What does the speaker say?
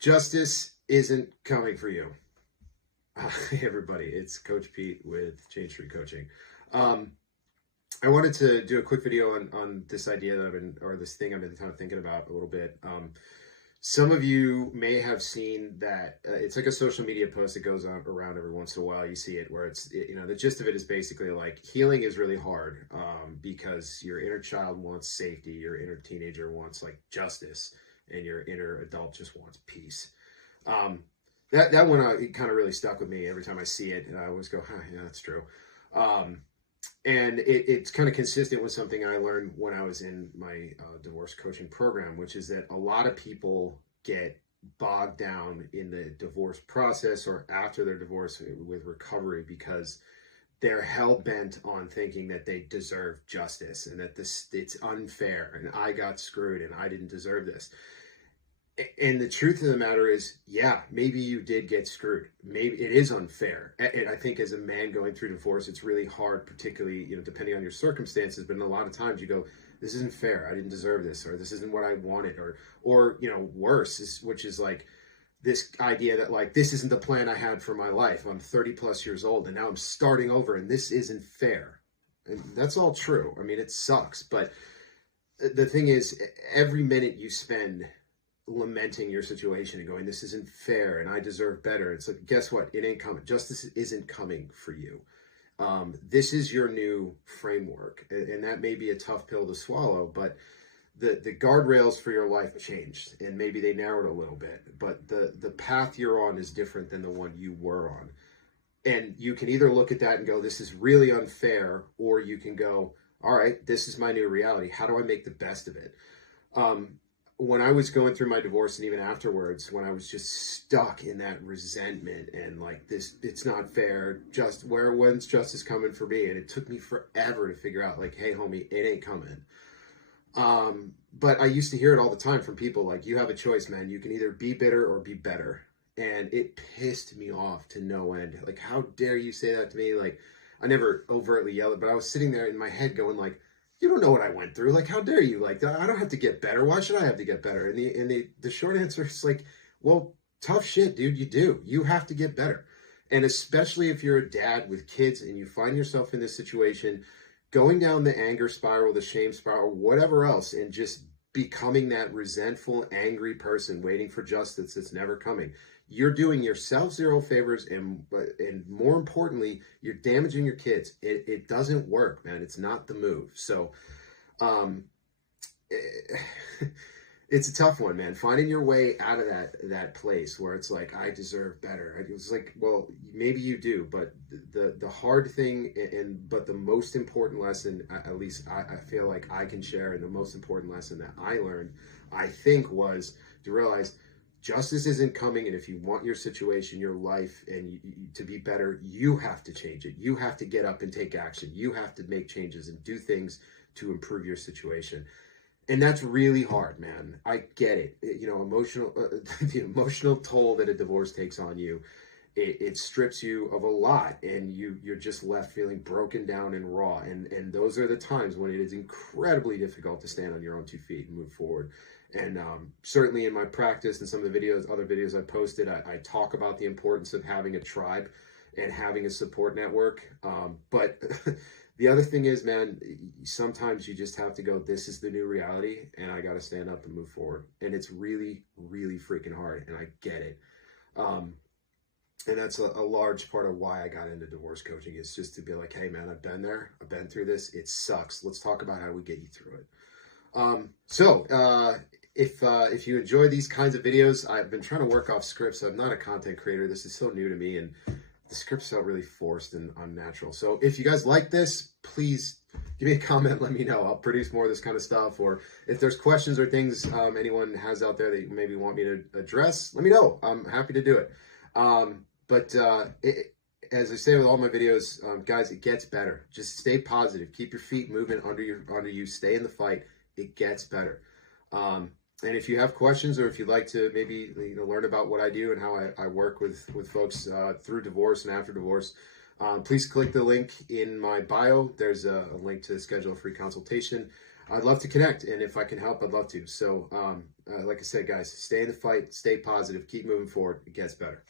Justice isn't coming for you. Hey everybody, it's Coach Pete with Jade Street Coaching. Um, I wanted to do a quick video on this idea that this thing I've been kind of thinking about a little bit. Some of you may have seen that it's like a social media post that goes on around every once in a while. You see it where the gist of it is basically like healing is really hard because your inner child wants safety, your inner teenager wants like justice, and your inner adult just wants peace. Um, that one it kind of really stuck with me every time I see it, and I always go, huh, yeah, that's true. Um, and it's kind of consistent with something I learned when I was in my divorce coaching program, which is that a lot of people get bogged down in the divorce process or after their divorce with recovery because they're hell bent on thinking that they deserve justice and that it's unfair and I got screwed and I didn't deserve this. And the truth of the matter is, yeah, maybe you did get screwed. Maybe it is unfair. And I think as a man going through divorce, it's really hard, particularly, depending on your circumstances. But in a lot of times you go, this isn't fair. I didn't deserve this, or this isn't what I wanted, or worse, which is like this idea that like, this isn't the plan I had for my life. I'm 30 plus years old and now I'm starting over and this isn't fair. And that's all true. I mean, it sucks. But the thing is, every minute you spend lamenting your situation and going, this isn't fair and I deserve better, it's like, guess what? It ain't coming. Justice isn't coming for you. This is your new framework, and that may be a tough pill to swallow, but the guardrails for your life changed, and maybe they narrowed a little bit, but the path you're on is different than the one you were on. And you can either look at that and go, this is really unfair, or you can go, all right, this is my new reality. How do I make the best of it? When I was going through my divorce and even afterwards, when I was just stuck in that resentment and like this, it's not fair, when's justice coming for me? And it took me forever to figure out like, hey homie, it ain't coming. But I used to hear it all the time from people like, you have a choice, man. You can either be bitter or be better. And it pissed me off to no end. Like, how dare you say that to me? Like, I never overtly yelled it, but I was sitting there in my head going like, you don't know what I went through. Like, how dare you? Like, I don't have to get better. Why should I have to get better? And the short answer is like, well, tough shit, dude. You do. You have to get better. And especially if you're a dad with kids and you find yourself in this situation, going down the anger spiral, the shame spiral, whatever else, and just becoming that resentful, angry person waiting for justice that's never coming. You're doing yourself zero favors, and more importantly, you're damaging your kids. It doesn't work, man. It's not the move. So it's a tough one, man. Finding your way out of that place where it's like, I deserve better. It's like, well, maybe you do, but the hard thing but the most important lesson, at least I feel like I can share, and the most important lesson that I learned, I think, was to realize justice isn't coming, and if you want your situation, your life, and to be better, you have to change it. You have to get up and take action. You have to make changes and do things to improve your situation. And that's really hard, man. I get it. The emotional toll that a divorce takes on you, it strips you of a lot, and you're just left feeling broken down and raw. And those are the times when it is incredibly difficult to stand on your own 2 feet and move forward. And certainly in my practice and some of the other videos I posted, I talk about the importance of having a tribe and having a support network. But the other thing is, man, sometimes you just have to go, this is the new reality, and I got to stand up and move forward. And it's really, really freaking hard, and I get it. And that's a large part of why I got into divorce coaching, is just to be like, hey, man, I've been there. I've been through this. It sucks. Let's talk about how we get you through it. If you enjoy these kinds of videos, I've been trying to work off scripts. I'm not a content creator. This is so new to me, and the scripts felt really forced and unnatural. So if you guys like this, please give me a comment. Let me know. I'll produce more of this kind of stuff. Or if there's questions or things anyone has out there that you maybe want me to address, let me know. I'm happy to do it. As I say with all my videos, guys, it gets better. Just stay positive. Keep your feet moving under you. Stay in the fight. It gets better. And if you have questions, or if you'd like to maybe learn about what I do and how I work with folks through divorce and after divorce, please click the link in my bio. There's a link to schedule a free consultation. I'd love to connect, and if I can help, I'd love to. So, like I said, guys, stay in the fight, stay positive, keep moving forward. It gets better.